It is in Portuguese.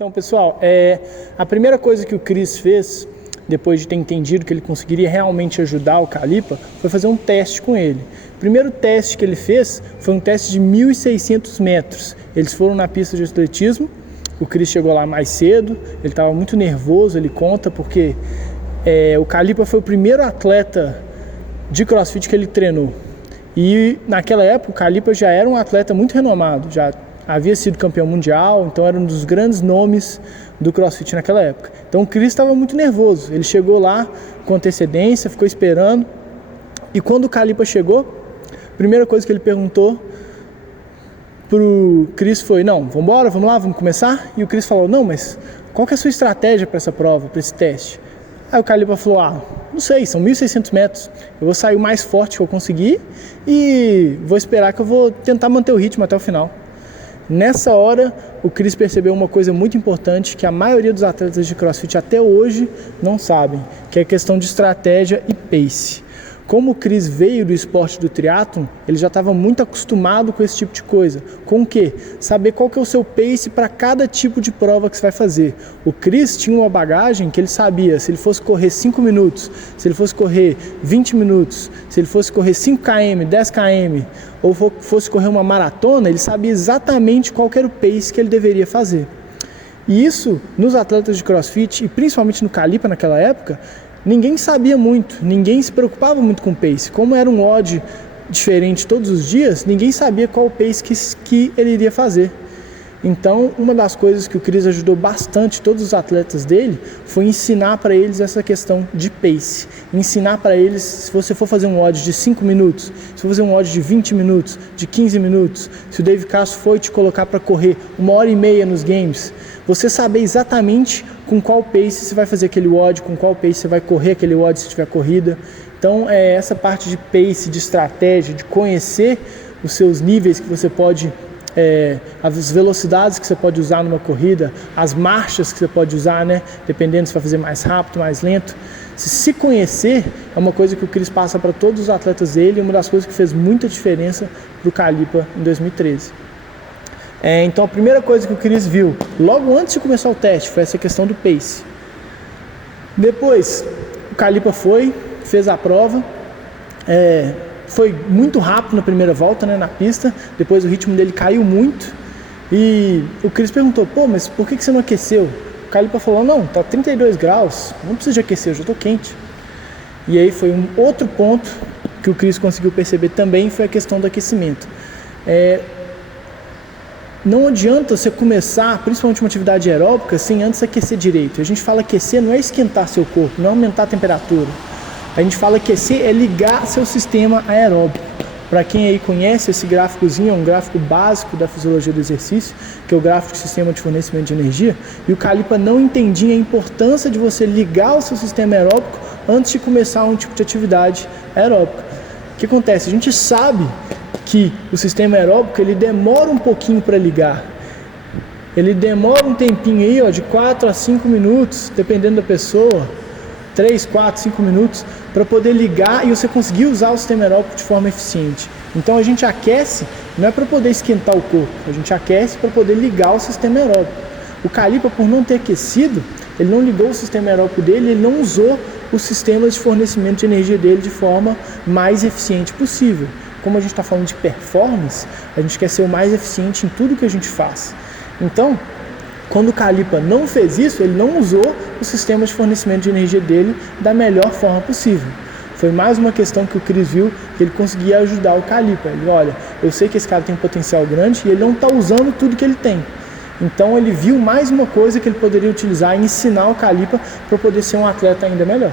Então, pessoal, a primeira coisa que o Cris fez, depois de ter entendido que ele conseguiria realmente ajudar o Calipa, foi fazer um teste com ele. O primeiro teste que ele fez foi um teste de 1.600 metros. Eles foram na pista de atletismo, o Cris chegou lá mais cedo, ele estava muito nervoso, ele conta, porque o Calipa foi o primeiro atleta de CrossFit que ele treinou. E naquela época o Calipa já era um atleta muito renomado, já havia sido campeão mundial, então era um dos grandes nomes do CrossFit naquela época. Então o Cris estava muito nervoso, ele chegou lá com antecedência, ficou esperando, e quando o Calipa chegou, a primeira coisa que ele perguntou pro Cris foi: não, vamos embora, vamos lá, vamos começar? E o Cris falou: não, mas qual que é a sua estratégia para essa prova, para esse teste? Aí o Calipa falou: não sei, são 1.600 metros, eu vou sair o mais forte que eu conseguir e vou esperar que eu vou tentar manter o ritmo até o final. Nessa hora, o Cris percebeu uma coisa muito importante que a maioria dos atletas de CrossFit até hoje não sabem, que é a questão de estratégia e pace. Como o Cris veio do esporte do triatlon, ele já estava muito acostumado com esse tipo de coisa. Com o quê? Saber qual que é o seu pace para cada tipo de prova que você vai fazer. O Cris tinha uma bagagem que ele sabia, se ele fosse correr 5 minutos, se ele fosse correr 20 minutos, se ele fosse correr 5 km, 10 km, ou fosse correr uma maratona, ele sabia exatamente qual que era o pace que ele deveria fazer. E isso, nos atletas de CrossFit, e principalmente no Calipa naquela época, ninguém sabia muito, ninguém se preocupava muito com o pace. Como era um odd diferente todos os dias, ninguém sabia qual o pace que ele iria fazer. Então, uma das coisas que o Cris ajudou bastante todos os atletas dele foi ensinar para eles essa questão de pace. Ensinar para eles, se você for fazer um odd de 5 minutos, se for fazer um odd de 20 minutos, de 15 minutos, se o Dave Castro foi te colocar para correr 1h30 nos games, você saber exatamente com qual pace você vai fazer aquele odd, com qual pace você vai correr aquele odd se tiver corrida. Então, essa parte de pace, de estratégia, de conhecer os seus níveis que você pode, as velocidades que você pode usar numa corrida, as marchas que você pode usar, né? Dependendo se vai fazer mais rápido, mais lento. Se conhecer é uma coisa que o Cris passa para todos os atletas dele, e uma das coisas que fez muita diferença para o Calipa em 2013. Então a primeira coisa que o Cris viu logo antes de começar o teste foi essa questão do pace. Depois o Calipa fez a prova, foi muito rápido na primeira volta, né, na pista. Depois o ritmo dele caiu muito e o Cris perguntou: pô, mas por que você não aqueceu? O Calipa falou: não, tá 32 graus, não precisa de aquecer, eu já tô quente. E aí foi um outro ponto que o Cris conseguiu perceber também, foi a questão do aquecimento. Não adianta você começar, principalmente uma atividade aeróbica, sem antes aquecer direito. A gente fala aquecer não é esquentar seu corpo, não é aumentar a temperatura. A gente fala aquecer é ligar seu sistema aeróbico. Para quem aí conhece esse gráficozinho, é um gráfico básico da fisiologia do exercício, que é o gráfico de sistema de fornecimento de energia, e o Calipa não entendia a importância de você ligar o seu sistema aeróbico antes de começar um tipo de atividade aeróbica. O que acontece? A gente sabe que o sistema aeróbico ele demora um pouquinho para ligar. Ele demora um tempinho aí, de 4 a 5 minutos, dependendo da pessoa, 3, 4, 5 minutos, para poder ligar e você conseguir usar o sistema aeróbico de forma eficiente. Então a gente aquece, não é para poder esquentar o corpo, a gente aquece para poder ligar o sistema aeróbico. O Calipa, por não ter aquecido, ele não ligou o sistema aeróbico dele, ele não usou os sistemas de fornecimento de energia dele de forma mais eficiente possível. Como a gente está falando de performance, a gente quer ser o mais eficiente em tudo que a gente faz. Então, quando o Calipa não fez isso, ele não usou o sistema de fornecimento de energia dele da melhor forma possível. Foi mais uma questão que o Cris viu, que ele conseguia ajudar o Calipa. Ele: olha, eu sei que esse cara tem um potencial grande e ele não está usando tudo que ele tem. Então ele viu mais uma coisa que ele poderia utilizar e ensinar o Calipa para poder ser um atleta ainda melhor.